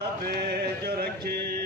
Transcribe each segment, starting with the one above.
जो रखी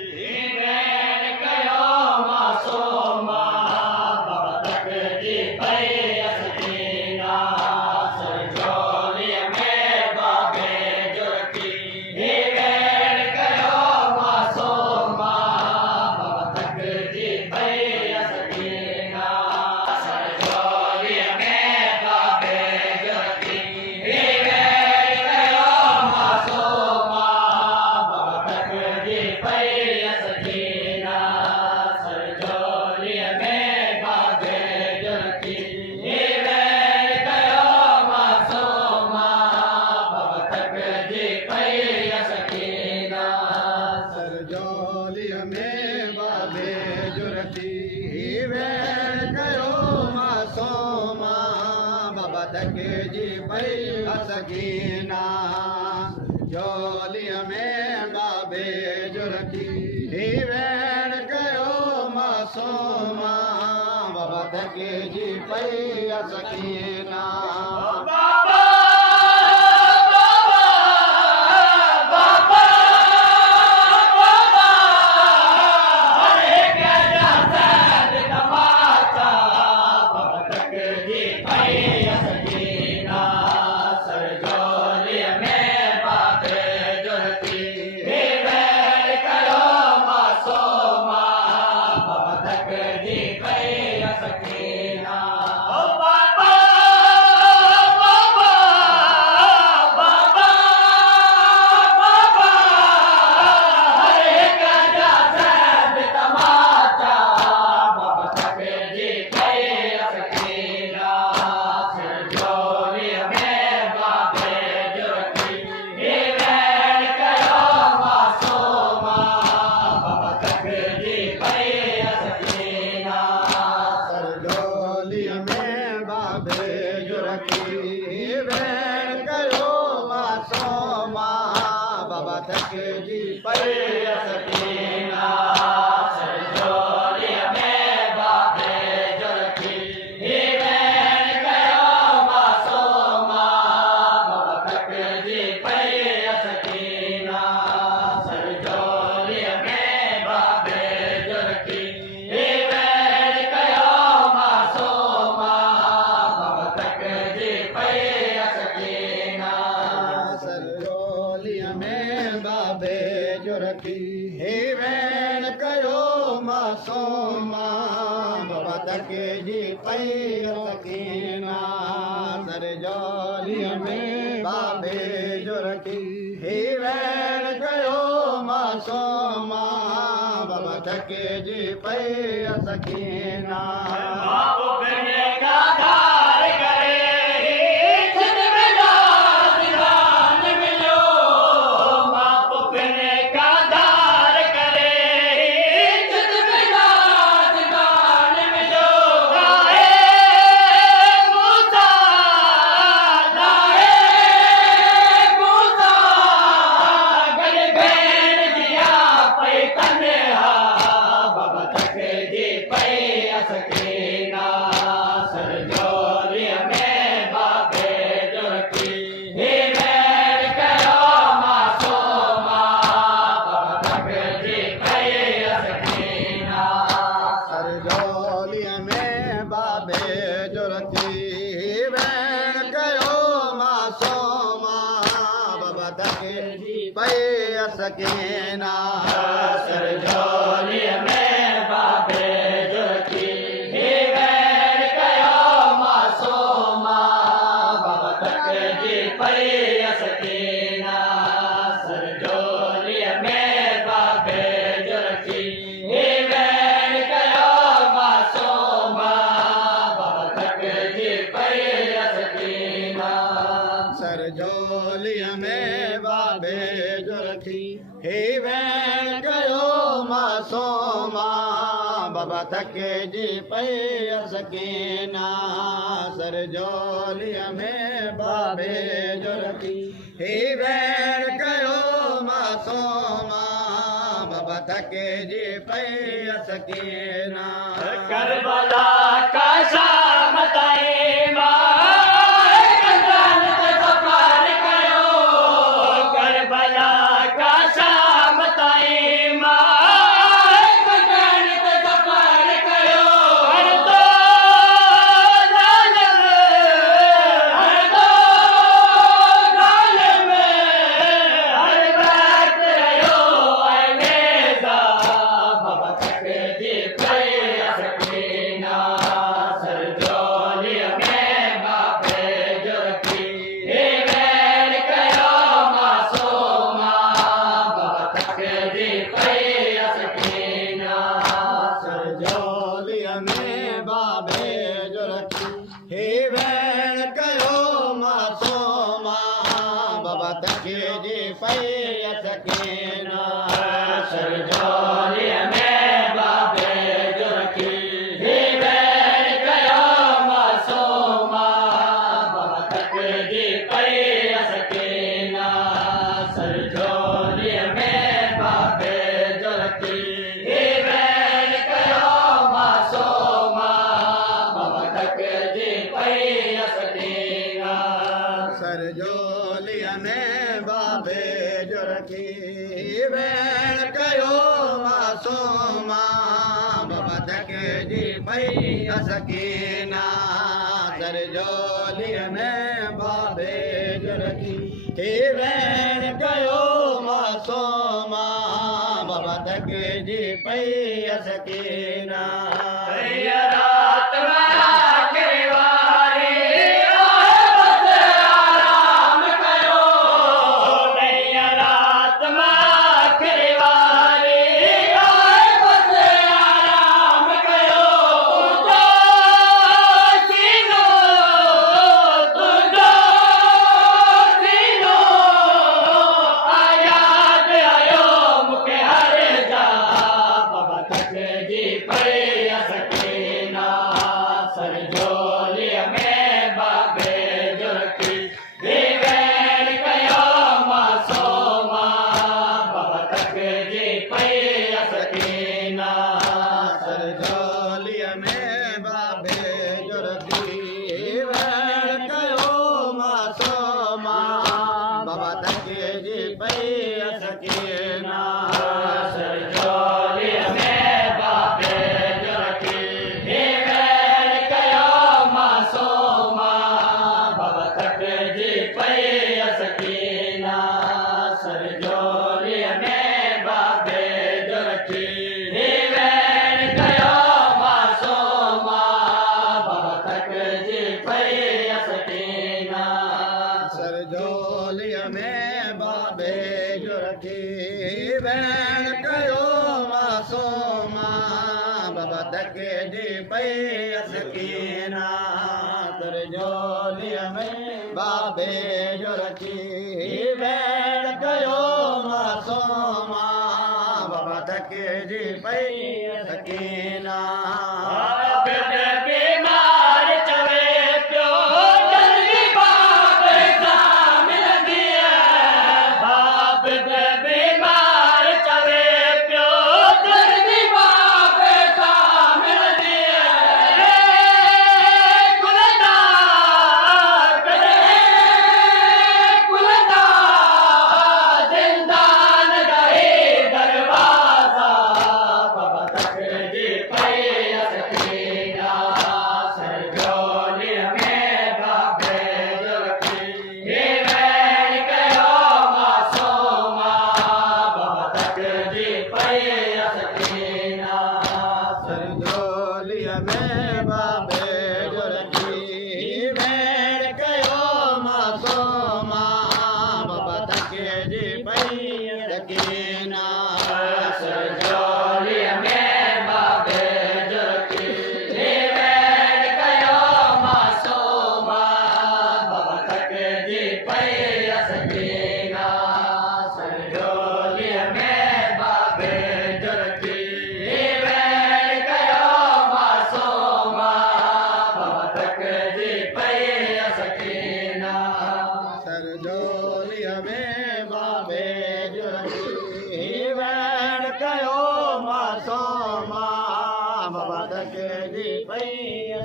सकीना जोलिया में बाबे जो रखी ही वैन कयो मासूमा बाबा तके जी पई सकीना सकीना सकीना सरजोली में बाबे जो की ही वैन कयो मासूमा बाबा तक जी पई सकीना सरजोली में बाबे जो की ही वैन कयो मासूमा बाबा तक जी पई सकीना सरजोली में बाबे हे वैन कयो मासूमा बाबा तके जी पई सकीना सरजोलिया में बाबे जो रखी हे वैन कयो मासूमा बाबा तके जी पई सकीना करबला का शाम ताई Bala ka वेण कयो मासूमा बाबा धके जी पई असकीना सरजोलीअ में बाबे जो रखी वेण कयो मासूमा बाबा धके जी पई असकीना वेण कयो मासूमा बाबा धके जी पई असकीना सरजोलीअ में बाबे जो रखी वेण कयो मासूमा बाबा धके जी पई असकीना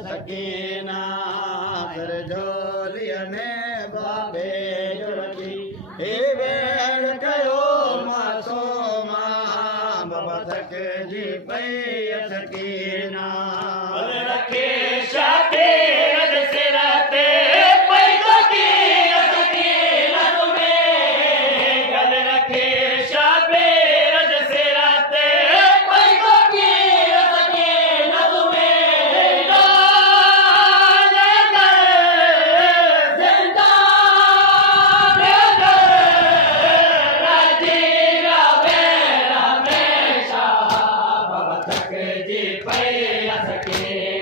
सकीना सरजोलीअ में बाबे जो रखी वेण कयो मासूमा बाबा धके जी पई सकीना रखे शादेर सिरते पई सकीना तुम्हें गल रखे शादेर सिरते पई सकीना तुम्हें जी पई सके